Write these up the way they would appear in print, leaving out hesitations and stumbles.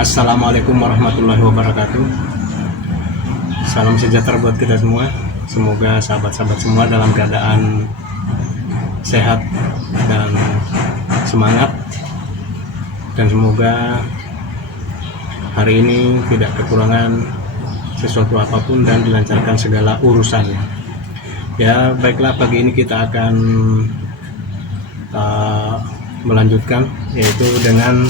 Assalamualaikum warahmatullahi wabarakatuh. Salam sejahtera buat kita semua. Semoga sahabat-sahabat semua dalam keadaan sehat dan semangat, dan semoga hari ini tidak kekurangan sesuatu apapun dan dilancarkan segala urusannya. Ya, baiklah, pagi ini kita akan melanjutkan, yaitu dengan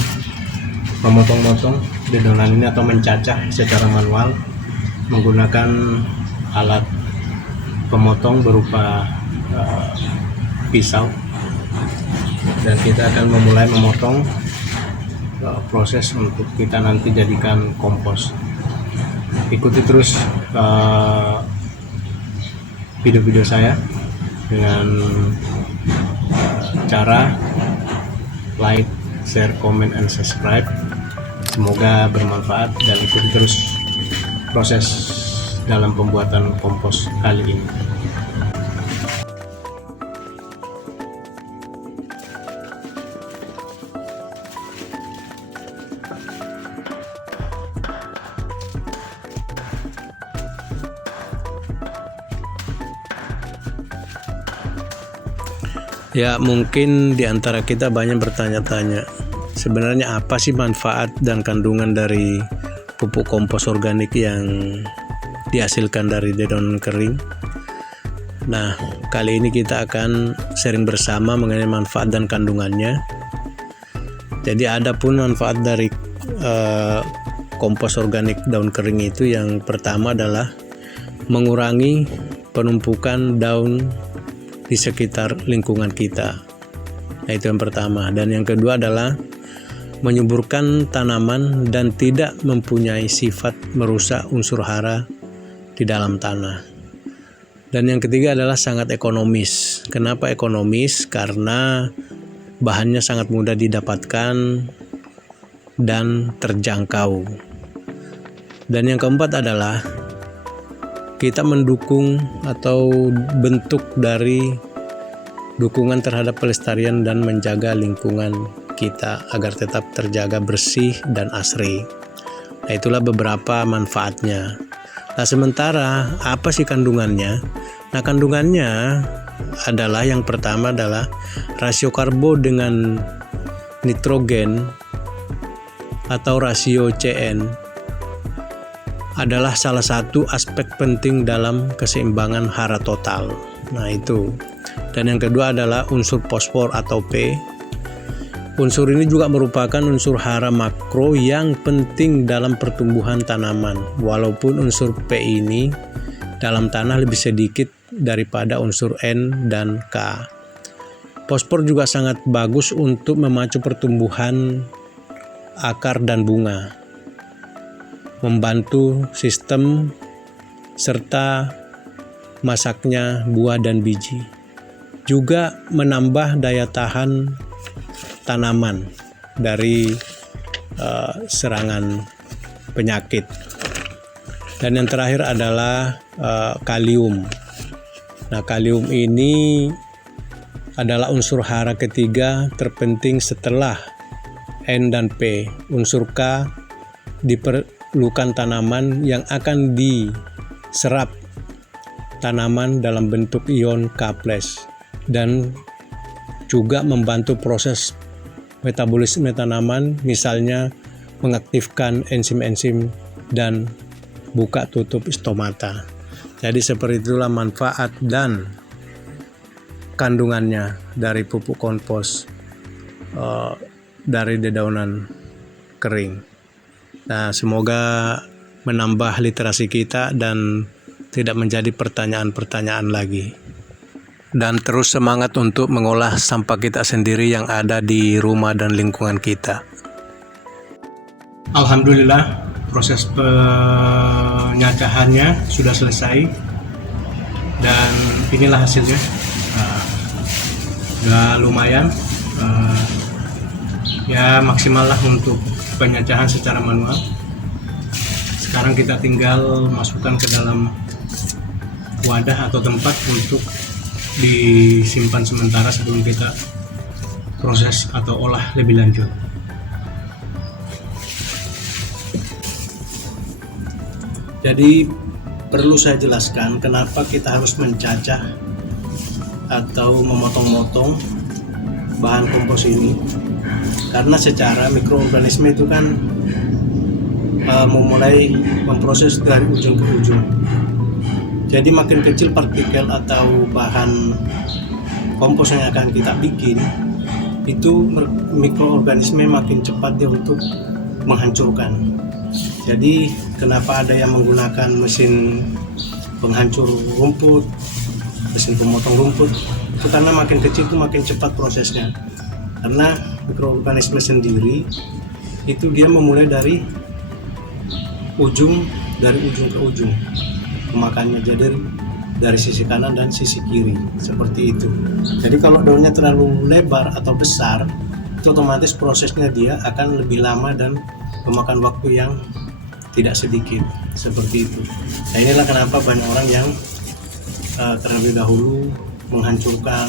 memotong-motong dedonan ini atau mencacah secara manual menggunakan alat pemotong berupa pisau, dan kita akan memulai memotong proses untuk kita nanti jadikan kompos. Ikuti terus video-video saya dengan cara like, share, comment, and subscribe. Semoga bermanfaat dan ikuti terus proses dalam pembuatan kompos kali ini. Ya, mungkin di antara kita banyak bertanya-tanya, sebenarnya apa sih manfaat dan kandungan dari pupuk kompos organik yang dihasilkan dari dedonan kering? Nah, kali ini kita akan sharing bersama mengenai manfaat dan kandungannya. Jadi ada pun manfaat dari kompos organik daun kering itu. Yang pertama adalah mengurangi penumpukan daun di sekitar lingkungan kita. Nah, itu yang pertama. Dan yang kedua adalah menyuburkan tanaman dan tidak mempunyai sifat merusak unsur hara di dalam tanah. Dan yang ketiga adalah sangat ekonomis. Kenapa ekonomis? Karena bahannya sangat mudah didapatkan dan terjangkau. Dan yang keempat adalah kita mendukung atau bentuk dari dukungan terhadap pelestarian dan menjaga lingkungan kita agar tetap terjaga bersih dan asri. Nah, itulah beberapa manfaatnya. Nah, sementara apa sih kandungannya? Nah, kandungannya adalah yang pertama adalah rasio karbo dengan nitrogen atau rasio CN adalah salah satu aspek penting dalam keseimbangan hara total. Nah, itu. Dan yang kedua adalah unsur fosfor atau P. Unsur ini juga merupakan unsur hara makro yang penting dalam pertumbuhan tanaman, walaupun unsur P ini dalam tanah lebih sedikit daripada unsur N dan K. Fosfor juga sangat bagus untuk memacu pertumbuhan akar dan bunga, membantu sistem serta masaknya buah dan biji, juga menambah daya tahan tanaman dari serangan penyakit. Dan yang terakhir adalah kalium. Nah, kalium ini adalah unsur hara ketiga terpenting setelah N dan P. Unsur K diperlukan tanaman yang akan diserap tanaman dalam bentuk ion K+ dan juga membantu proses metabolisme tanaman, misalnya mengaktifkan enzim-enzim dan buka tutup stomata. Jadi seperti itulah manfaat dan kandungannya dari pupuk kompos dari dedaunan kering. Nah, semoga menambah literasi kita dan tidak menjadi pertanyaan-pertanyaan lagi. Dan terus semangat untuk mengolah sampah kita sendiri yang ada di rumah dan lingkungan kita. Alhamdulillah, proses penyacahannya sudah selesai dan inilah hasilnya. Udah lumayan, ya maksimal lah untuk penyacahan secara manual. Sekarang kita tinggal masukkan ke dalam wadah atau tempat untuk disimpan sementara sebelum kita proses atau olah lebih lanjut. Jadi perlu saya jelaskan kenapa kita harus mencacah atau memotong-motong bahan kompos ini, karena secara mikroorganisme itu kan memulai memproses dari ujung ke ujung. Jadi makin kecil partikel atau bahan kompos yang akan kita bikin, itu mikroorganisme makin cepat dia untuk menghancurkan. Jadi kenapa ada yang menggunakan mesin penghancur rumput, mesin pemotong rumput, itu karena makin kecil itu makin cepat prosesnya. Karena mikroorganisme sendiri itu dia memulai dari ujung ke ujung memakannya, jadi dari sisi kanan dan sisi kiri seperti itu. Jadi kalau daunnya terlalu lebar atau besar, itu otomatis prosesnya dia akan lebih lama dan memakan waktu yang tidak sedikit seperti itu. Nah, inilah kenapa banyak orang yang terlebih dahulu menghancurkan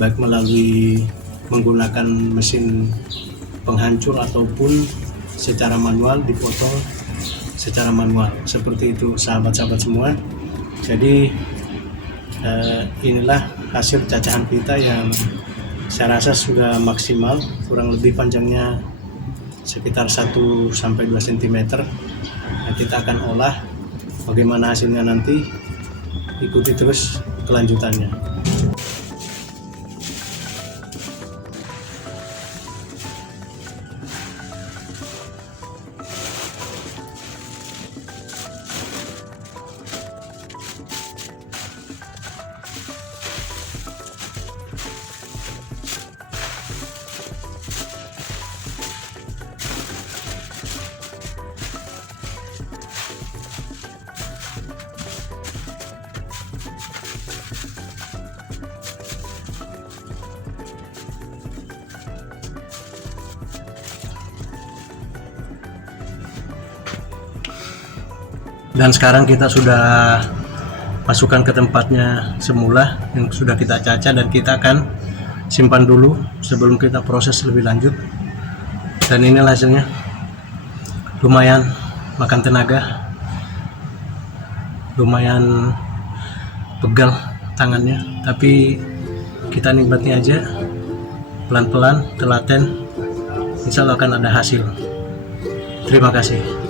baik melalui menggunakan mesin penghancur ataupun secara manual, dipotong secara manual seperti itu, sahabat-sahabat semua. Jadi inilah hasil cacahan kita yang saya rasa sudah maksimal, kurang lebih panjangnya sekitar 1-2 cm. Nah, kita akan olah, bagaimana hasilnya nanti ikuti terus kelanjutannya. Dan sekarang kita sudah masukkan ke tempatnya semula yang sudah kita cacah, dan kita akan simpan dulu sebelum kita proses lebih lanjut. Dan ini hasilnya, lumayan makan tenaga, lumayan pegal tangannya, tapi kita nikmati aja pelan-pelan, telaten, insya Allah akan ada hasil. Terima kasih.